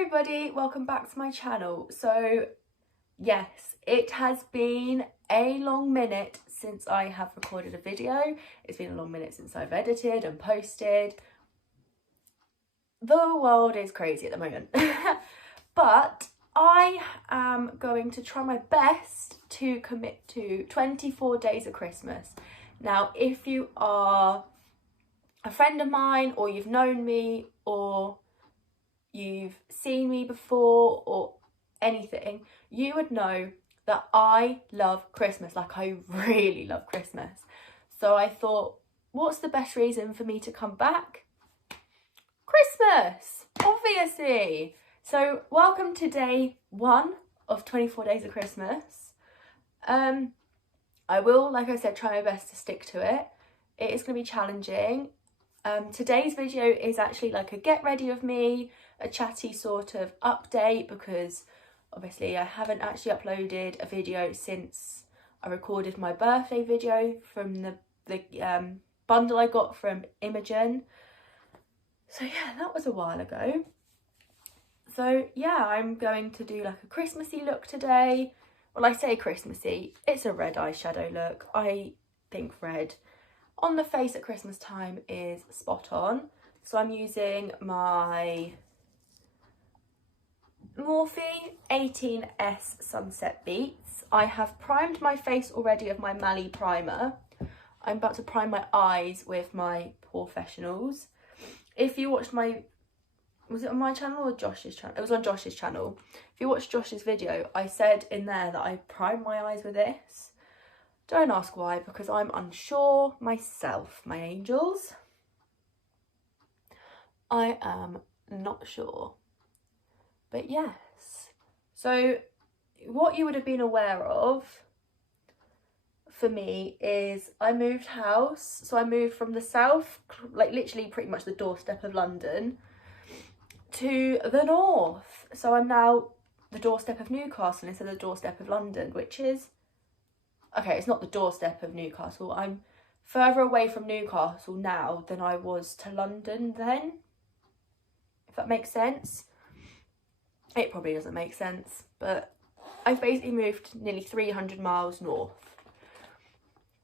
everybody, welcome back to my channel. So yes, it has been a long minute since I have recorded a video. It's been a long minute since I've edited and posted. The world is crazy at the moment. But I am going to try my best to commit to 24 days of Christmas. Now, if you are a friend of mine, or you've known me, or you've seen me before, or anything, you would know that I love Christmas. Like, I really love Christmas. So I thought, what's the best reason for me to come back? Christmas, obviously. So welcome to day 1 of 24 days of Christmas. I will, like I said, try my best to stick to it. It is going to be challenging. Today's video is actually like a get ready of me, a chatty sort of update, because obviously I haven't actually uploaded a video since I recorded my birthday video from the bundle I got from Imogen. So yeah, that was a while ago. So yeah, I'm going to do like a Christmassy look today. Well, I say Christmassy, it's a red eyeshadow look. I think red on the face at Christmas time is spot on. So I'm using my Morphe 18S Sunset Beats. I have primed my face already with my Mally primer. I'm about to prime my eyes with my Professionals. If you watched my, was it on my channel or Josh's channel? It was on Josh's channel. If you watched Josh's video, I said in there that I primed my eyes with this. Don't ask why, because I'm unsure myself, my angels. I am not sure. But yes. So what you would have been aware of for me is I moved house. So I moved from the south, like literally pretty much the doorstep of London, to the north. So I'm now the doorstep of Newcastle instead of the doorstep of London, which is, okay, it's not the doorstep of Newcastle. I'm further away from Newcastle now than I was to London then, if that makes sense. It probably doesn't make sense, but I've basically moved nearly 300 miles north.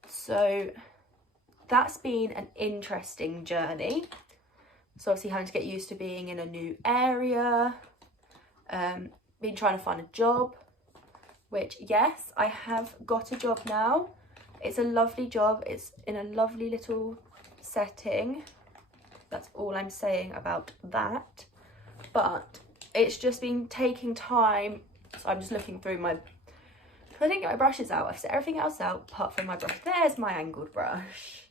So that's been an interesting journey. So obviously having to get used to being in a new area, been trying to find a job, which, yes, I have got a job now. It's a lovely job. It's in a lovely little setting. That's all I'm saying about that. But it's just been taking time. So I'm just looking through my, I didn't get my brushes out. I've set everything else out apart from my brush. There's my angled brush.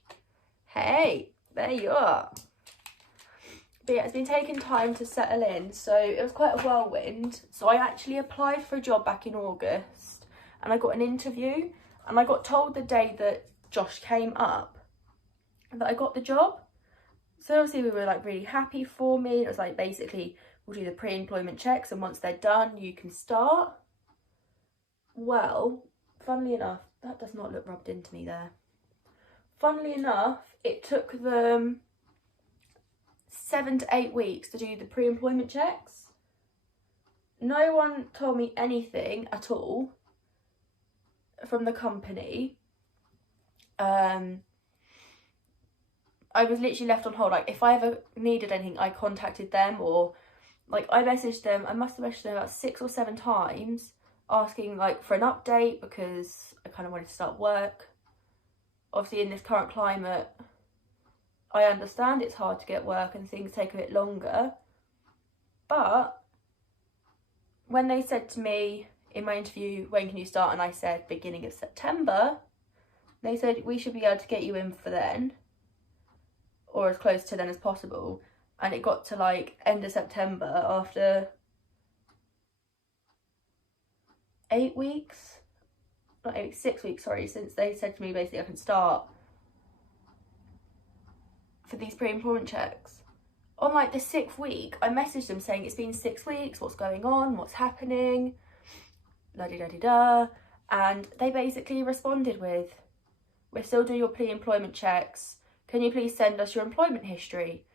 Hey, there you are. But yeah, it's been taking time to settle in, so it was quite a whirlwind. So I actually applied for a job back in August, and I got an interview, and I got told the day that Josh came up that I got the job. So obviously we were like really happy for me. It was like, basically, we'll do the pre-employment checks, and once they're done, you can start. Well, funnily enough, that does not look rubbed into me there. Funnily enough, it took them 7 to 8 weeks to do the pre-employment checks. No one told me anything at all from the company. I was literally left on hold. Like, if I ever needed anything, I contacted them, or like I messaged them. I must have messaged them about 6 or 7 times asking like for an update, because I kind of wanted to start work. Obviously in this current climate, I understand it's hard to get work and things take a bit longer. But when they said to me in my interview, when can you start? And I said beginning of September, they said we should be able to get you in for then, or as close to then as possible. And it got to like end of September after 8 weeks, not 8 weeks, 6 weeks, sorry, since they said to me basically I can start for these pre-employment checks. On like the 6th week, I messaged them saying it's been 6 weeks, what's going on, what's happening, la-di-da-di-da, and they basically responded with, we're still doing your pre-employment checks, can you please send us your employment history?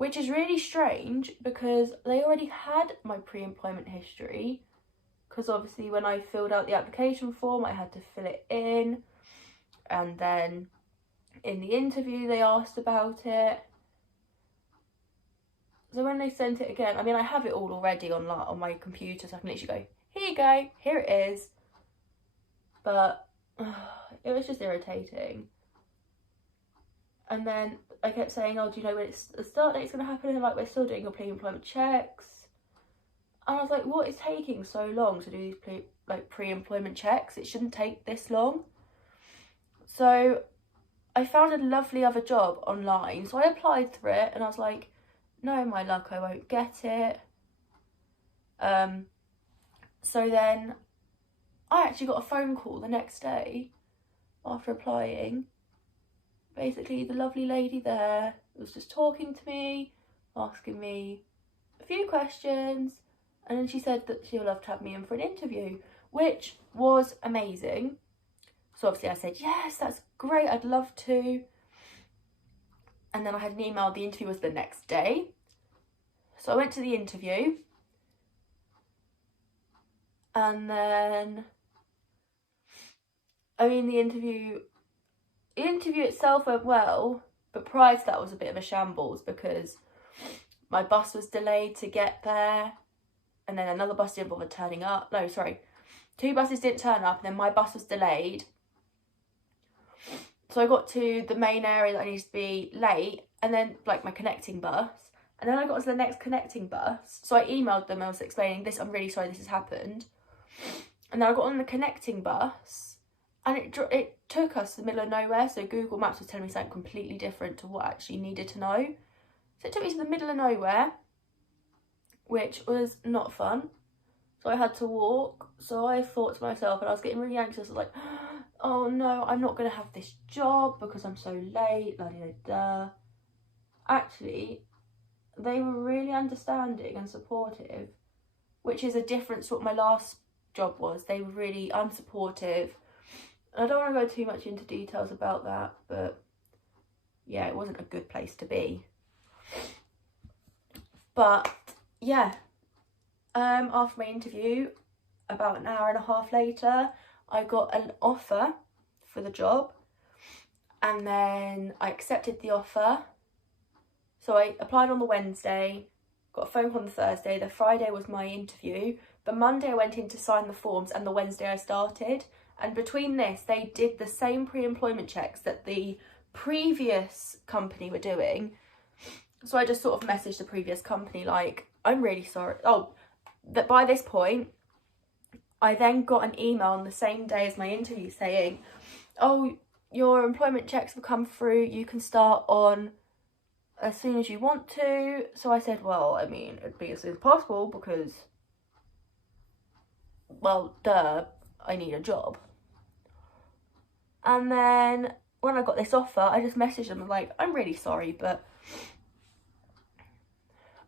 which is really strange because they already had my pre-employment history, because obviously when I filled out the application form I had to fill it in, and then in the interview they asked about it. So when they sent it again, I mean, I have it all already online on my computer, so I can literally go, here you go, here it is. But it was just irritating. And then I kept saying, oh, do you know when the start date's going to happen? And like, we're still doing your pre-employment checks. And I was like, what is taking so long to do these pre-employment checks? It shouldn't take this long. So I found a lovely other job online. So I applied for it and I was like, no, my luck, I won't get it. So then I actually got a phone call the next day after applying. Basically, the lovely lady there was just talking to me, asking me a few questions, and then she said that she would love to have me in for an interview, which was amazing. So obviously I said, yes, that's great, I'd love to. And then I had an email, the interview was the next day. So I went to the interview. And then, I mean, the interview itself went well, but prior to that was a bit of a shambles because my bus was delayed to get there, and then another bus didn't bother turning up. No, sorry, 2 buses didn't turn up, and then my bus was delayed. So I got to the main area that I needed to be late, and then like my connecting bus, and then I got to the next connecting bus. So I emailed them, I was explaining this, I'm really sorry this has happened. And then I got on the connecting bus, and it took us to the middle of nowhere. So Google Maps was telling me something completely different to what I actually needed to know. So it took me to the middle of nowhere, which was not fun. So I had to walk. So I thought to myself, and I was getting really anxious, I was like, oh no, I'm not going to have this job because I'm so late, la-di-da-da. Actually, they were really understanding and supportive, which is a difference to what my last job was. They were really unsupportive. I don't want to go too much into details about that, but yeah, it wasn't a good place to be. But yeah, after my interview, about an hour and a half later, I got an offer for the job, and then I accepted the offer. So I applied on the Wednesday, got a phone call on the Thursday, the Friday was my interview, the Monday I went in to sign the forms, and the Wednesday I started. And between this, they did the same pre-employment checks that the previous company were doing. So I just sort of messaged the previous company like, I'm really sorry. Oh, that by this point, I then got an email on the same day as my interview saying, oh, your employment checks have come through, you can start on as soon as you want to. So I said, well, I mean, it'd be as soon as possible because, well, duh, I need a job. And then when I got this offer, I just messaged them like, I'm really sorry, but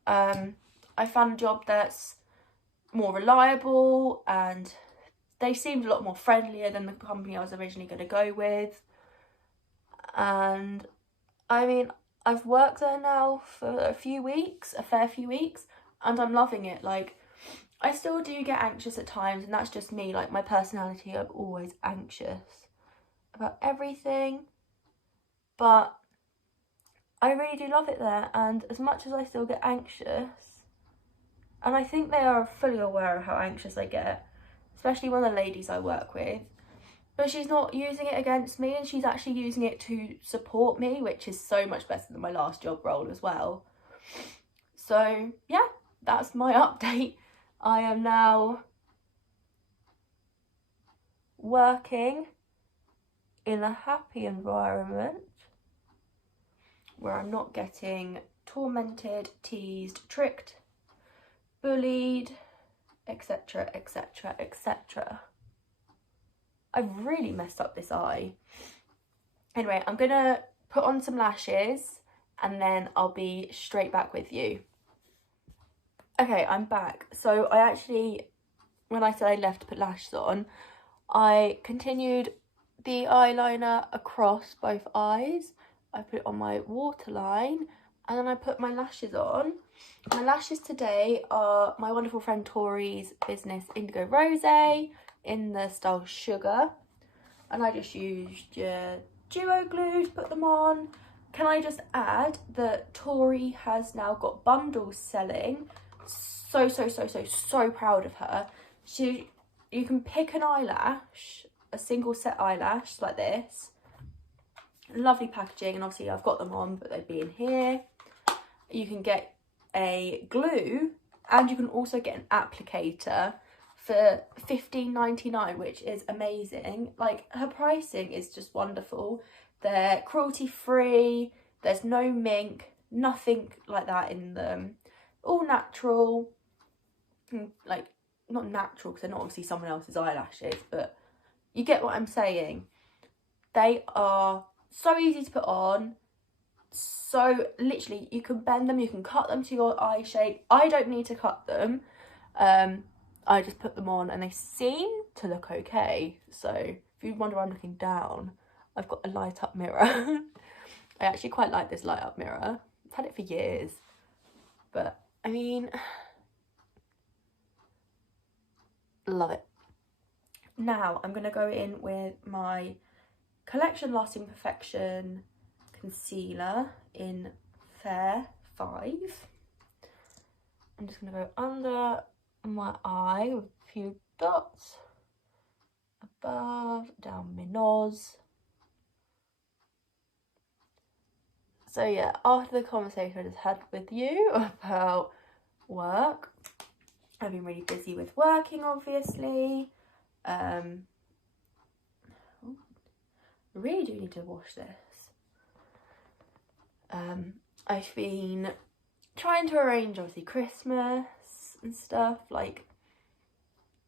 I found a job that's more reliable, and they seemed a lot more friendlier than the company I was originally going to go with. And I mean, I've worked there now for a fair few weeks, and I'm loving it. Like, I still do get anxious at times, and that's just me, like my personality. I'm always anxious about everything, but I really do love it there. And as much as I still get anxious, and I think they are fully aware of how anxious I get, especially one of the ladies I work with, but she's not using it against me, and she's actually using it to support me, which is so much better than my last job role as well. So yeah, that's my update. I am now working in a happy environment where I'm not getting tormented, teased, tricked, bullied, etc, etc, etc. I've really messed up this eye. Anyway, I'm gonna put on some lashes and then I'll be straight back with you. Okay, I'm back. So I actually, when I said I left to put lashes on, I continued the eyeliner across both eyes. I put it on my waterline, And then I put my lashes on. My lashes today are my wonderful friend Tori's Business Indigo Rose in the style Sugar. And I just used duo glue to put them on. Can I just add that Tori has now got bundles selling. So proud of her. You can pick an eyelash, a single set eyelash like this. Lovely packaging, and obviously I've got them on, but they'd be in here. You can get a glue, and you can also get an applicator for $15.99, which is amazing. Like, her pricing is just wonderful. They're cruelty free, there's no mink, nothing like that in them. All natural, like, not natural because they're not obviously someone else's eyelashes, but you get what I'm saying. They are so easy to put on. So literally you can bend them, you can cut them to your eye shape. I don't need to cut them. I just put them on and they seem to look okay. So if you wonder why I'm looking down, I've got a light up mirror. I actually quite like this light up mirror. I've had it for years, but I mean, love it. Now I'm going to go in with my Collection Lasting Perfection concealer in Fair 5. I'm just going to go under my eye with a few dots, above, down my nose. So yeah, after the conversation I just had with you about work, I've been really busy with working, obviously. I really do need to wash this. I've been trying to arrange, obviously, Christmas and stuff. Like,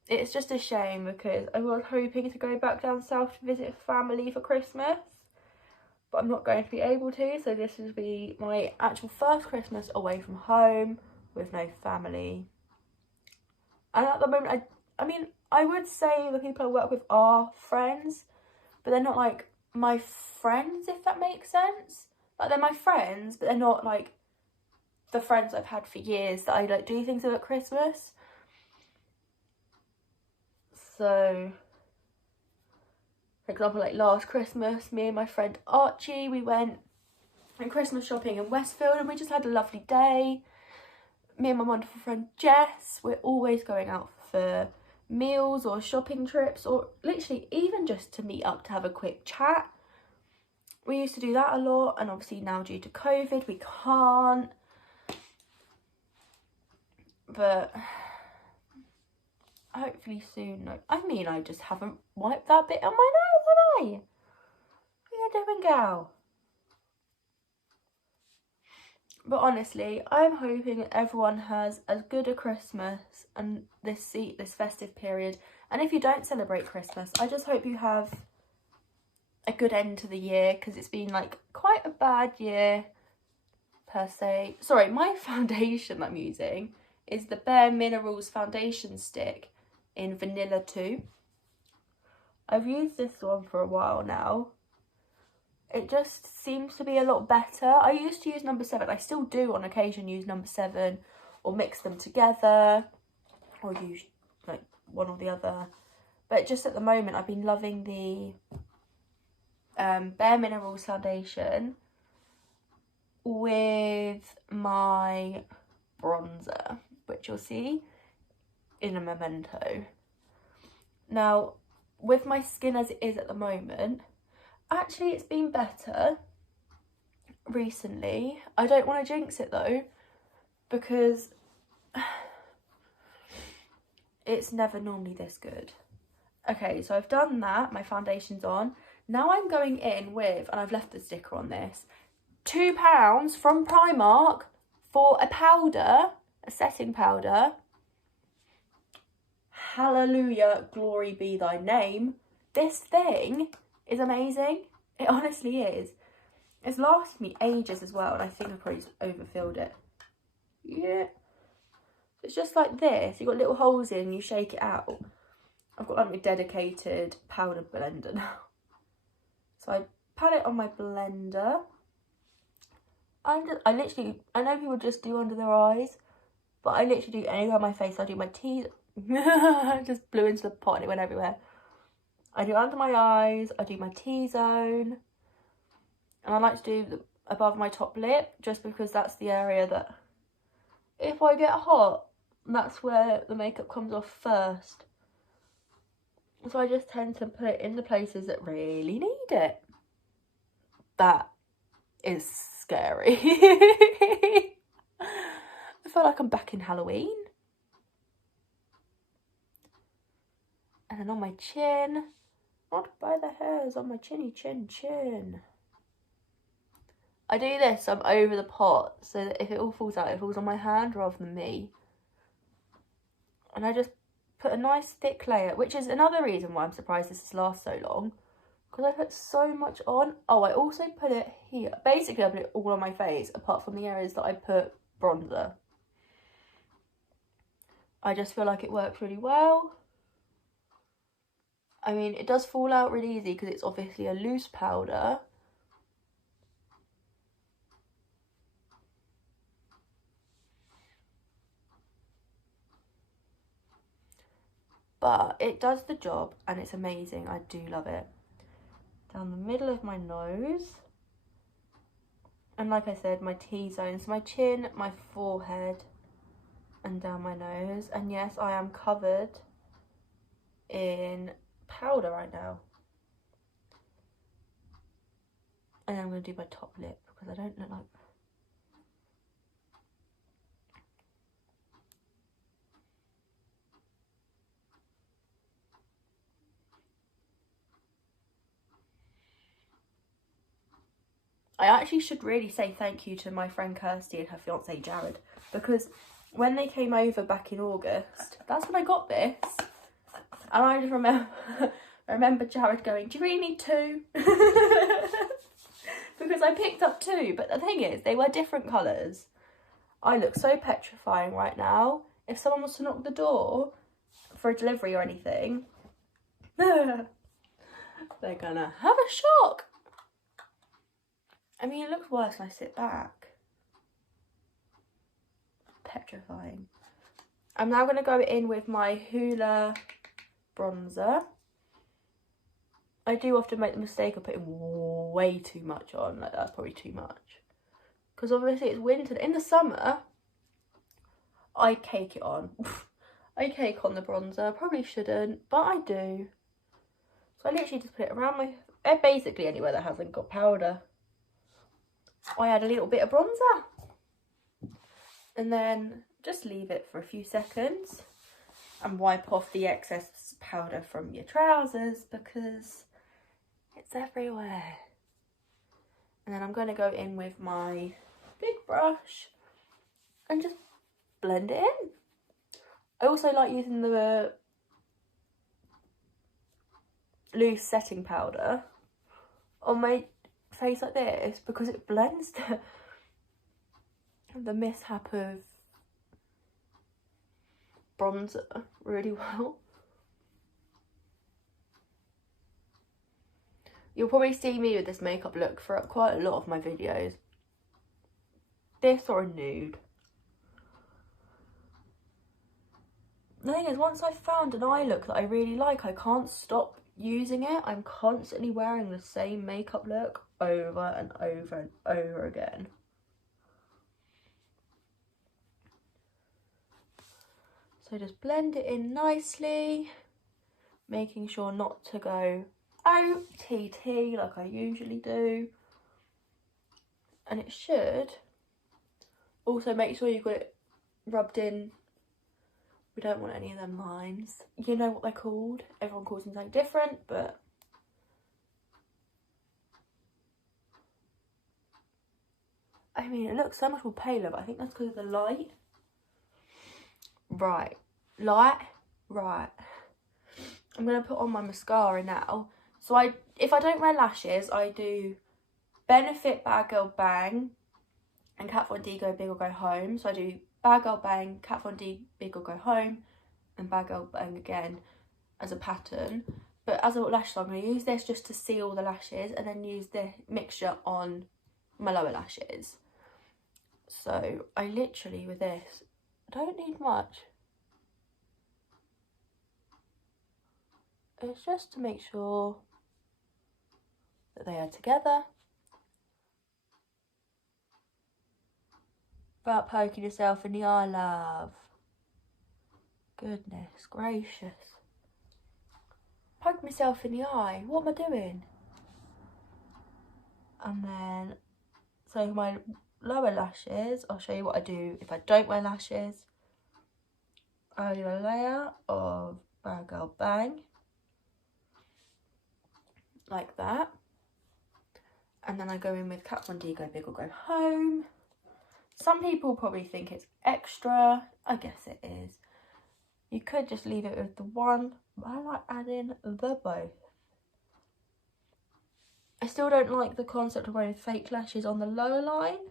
it's just a shame because I was hoping to go back down south to visit family for Christmas, but I'm not going to be able to. So this will be my actual first Christmas away from home with no family. And at the moment, I mean, I would say the people I work with are friends, but they're not like my friends, if that makes sense. Like, they're my friends, but they're not like the friends I've had for years that I like do things with at Christmas. So, for example, like last Christmas, me and my friend Archie, we went Christmas shopping in Westfield and we just had a lovely day. Me and my wonderful friend Jess, we're always going out for meals or shopping trips, or literally even just to meet up to have a quick chat. We used to do that a lot, and obviously now due to COVID we can't. But hopefully soon. No, I mean, I just haven't wiped that bit on my nose, have I? What are you doing, gal? But honestly, I'm hoping that everyone has as good a Christmas and this festive period. And if you don't celebrate Christmas, I just hope you have a good end to the year, because it's been like quite a bad year per se. Sorry, my foundation that I'm using is the Bare Minerals foundation stick in Vanilla 2. I've used this one for a while now. It just seems to be a lot better. I used to use number 7. I still do on occasion use number 7 or mix them together or use like one or the other. But just at the moment I've been loving the Bare Minerals foundation with my bronzer, which you'll see in a memento. Now, with my skin as it is at the moment, actually it's been better recently. I don't want to jinx it though, because it's never normally this good. Okay, so I've done that, my foundation's on. Now I'm going in with, and I've left the sticker on this, £2 from Primark for a powder, a setting powder. Hallelujah, glory be thy name. This thing is amazing. It honestly is. It's lasted me ages as well, and I think I probably just overfilled it. Yeah. It's just like this. You've got little holes in, you shake it out. I've got like my dedicated powder blender now. So I pat it on my blender. I know people just do under their eyes, but I literally do anywhere on my face. I do my T, just blew into the pot and it went everywhere. I do under my eyes, I do my T-zone, and I like to do above my top lip, just because that's the area that, if I get hot, that's where the makeup comes off first. So I just tend to put it in the places that really need it. That is scary. I feel like I'm back in Halloween. And then on my chin, not by the hairs, on my chinny chin. I do this, I'm over the pot, so that if it all falls out, it falls on my hand rather than me. And I just put a nice thick layer, which is another reason why I'm surprised this has lasted so long. Because I put so much on. Oh, I also put it here. Basically, I put it all on my face, apart from the areas that I put bronzer. I just feel like it works really well. I mean, it does fall out really easy because it's obviously a loose powder. But it does the job and it's amazing. I do love it. Down the middle of my nose. And like I said, my T-zone. So my chin, my forehead, and down my nose. And yes, I am covered in powder right now. And then I'm going to do my top lip because I don't look like... I actually should really say thank you to my friend Kirsty and her fiance Jared, because when they came over back in August, that's when I got this. And I just remember Jared going, "Do you really need two?" Because I picked up two, but the thing is, they were different colours. I look so petrifying right now. If someone was to knock the door for a delivery or anything, they're gonna have a shock. I mean, it looks worse when I sit back. Petrifying. I'm now going to go in with my Hoola bronzer. I do often make the mistake of putting way too much on. Like, that's probably too much. Because obviously it's winter. In the summer, I cake it on. I cake on the bronzer. Probably shouldn't, but I do. So I literally just put it around my... basically anywhere that hasn't got powder. I add a little bit of bronzer and then just leave it for a few seconds and wipe off the excess powder from your trousers because it's everywhere. And then I'm going to go in with my big brush and just blend it in. I also like using the loose setting powder on my face like this because it blends the mishap of bronzer really well. You'll probably see me with this makeup look for quite a lot of my videos. This or a nude. The thing is, once I've found an eye look that I really like, I can't stop using it. I'm constantly wearing the same makeup look over and over and over again. So just blend it in nicely, making sure not to go OTT like I usually do. And it should also make sure you've got it rubbed in. We don't want any of them lines. You know what they're called. Everyone calls them something different, but I mean, it looks so much more paler, but I think that's because of the light. Right. Right. I'm going to put on my mascara now. So if I don't wear lashes, I do Benefit Bad Girl Bang and Kat Von D Go Big or Go Home. So I do Bad Girl Bang, Kat Von D Big or Go Home, and Bad Girl Bang again as a pattern. But as a lash, I'm going to use this just to seal the lashes and then use the mixture on my lower lashes. So I literally, with this, don't need much. It's just to make sure that they are together without poking yourself in the eye, love. Goodness gracious. Poke myself in the eye. What am I doing? And then, so my lower lashes, I'll show you what I do if I don't wear lashes. I do a layer of Bad Girl Bang. Like that. And then I go in with Kat Von D, Go Big or Go Home. Some people probably think it's extra. I guess it is. You could just leave it with the one, but I like adding the both. I still don't like the concept of wearing fake lashes on the lower line.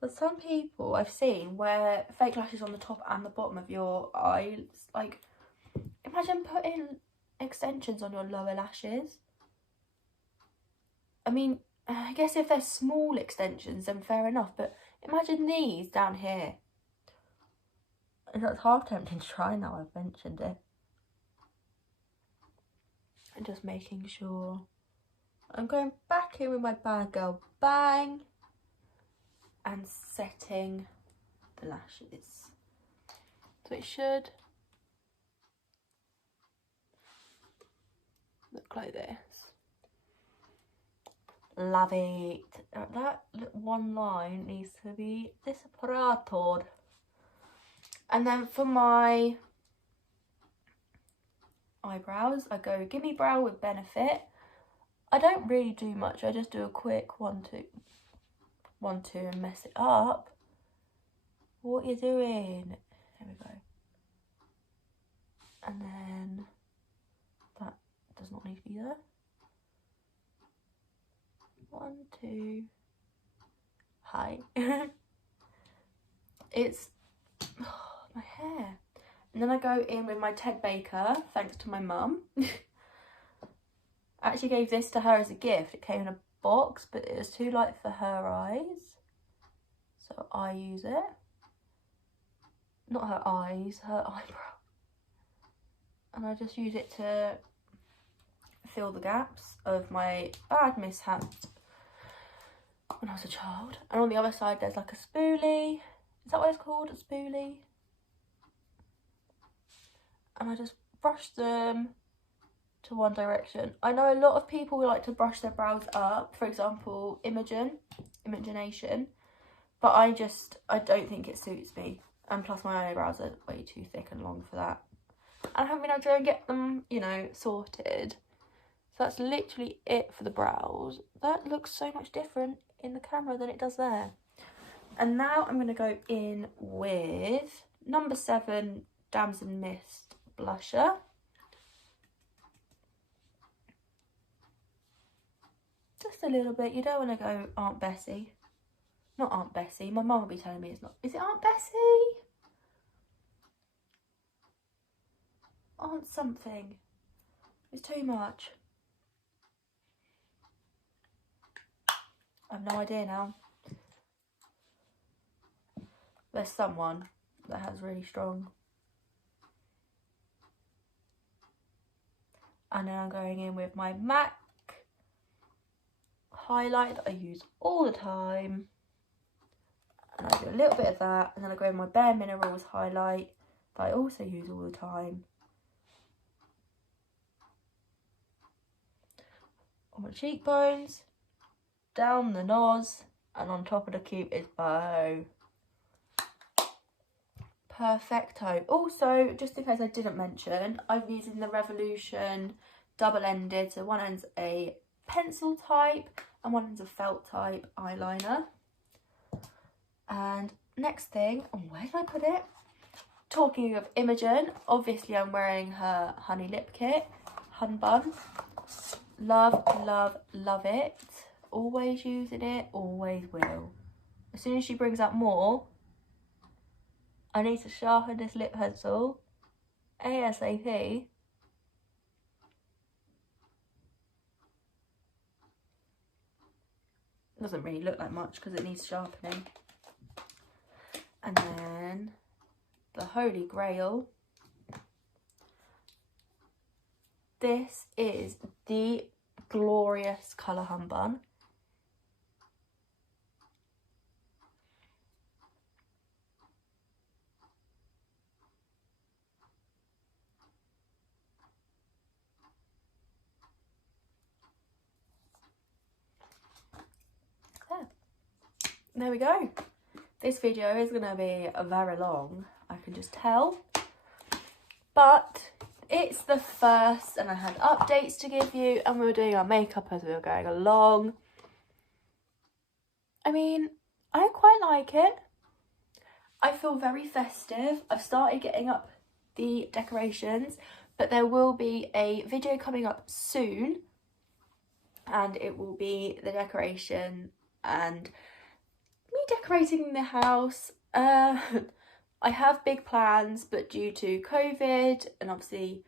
But some people I've seen wear fake lashes on the top and the bottom of your eyes. Like, imagine putting extensions on your lower lashes. I mean, I guess if they're small extensions, then fair enough. But imagine these down here. That's half tempting to try now I've mentioned it. And just making sure. I'm going back in with my Bad Girl Bang and setting the lashes. So it should look like this. Love it. That one line needs to be separated. And then for my eyebrows, I go Gimme Brow with Benefit. I don't really do much. I just do a quick 1, 2, 1, 2 and mess it up. What are you doing? There we go. And then that does not need to be there. 1, 2. Hi. It's my hair. And then I go in with my Ted Baker, thanks to my mum. I actually gave this to her as a gift. It came in a box, but it was too light for her eyes. So I use it. Not her eyes, her eyebrow. And I just use it to fill the gaps of my bad mishaps when I was a child. And on the other side there's like a spoolie. Is that what it's called? A spoolie? And I just brush them to one direction. I know a lot of people like to brush their brows up, for example, Imagination, but I don't think it suits me. And plus my eyebrows are way too thick and long for that. And I haven't been able to get them, you know, sorted. So that's literally it for the brows. That looks so much different in the camera than it does there. And now I'm going to go in with number 7 Damson Mist blusher. Just a little bit. You don't want to go Aunt Bessie. Not Aunt Bessie. My mum will be telling me it's not. Is it Aunt Bessie? Aunt something. It's too much. I have no idea now. There's someone that has really strong. And then I'm going in with my MAC highlight that I use all the time. And I do a little bit of that. And then I go in my Bare Minerals highlight that I also use all the time. On my cheekbones, down the nose, and on top of the cupid's bow. Perfecto. Also, just in case I didn't mention, I'm using the Revolution double-ended. So one end's a pencil type and one end's a felt type eyeliner. And next thing, oh, where did I put it? Talking of Imogen, obviously I'm wearing her Honey Lip Kit, Hun Bun. Love, love, love it. Always using it, always will. As soon as she brings out more, I need to sharpen this lip pencil ASAP. Doesn't really look like much because it needs sharpening. And then the Holy Grail. This is the glorious colour humbug. There we go. This video is going to be very long, I can just tell. But it's the first and I had updates to give you and we were doing our makeup as we were going along. I mean, I quite like it. I feel very festive. I've started getting up the decorations, but there will be a video coming up soon and it will be the decoration and me decorating the house. I have big plans, but due to COVID and obviously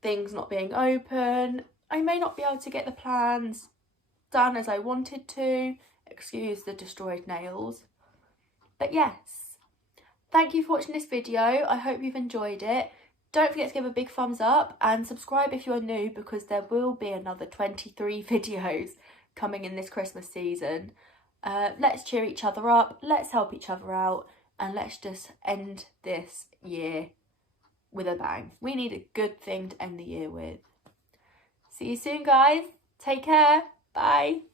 things not being open, I may not be able to get the plans done as I wanted to. Excuse the destroyed nails. But yes, thank you for watching this video. I hope you've enjoyed it. Don't forget to give a big thumbs up and subscribe if you are new, because there will be another 23 videos coming in this Christmas season. Let's cheer each other up, let's help each other out, and let's just end this year with a bang. We need a good thing to end the year with. See you soon, guys. Take care. Bye.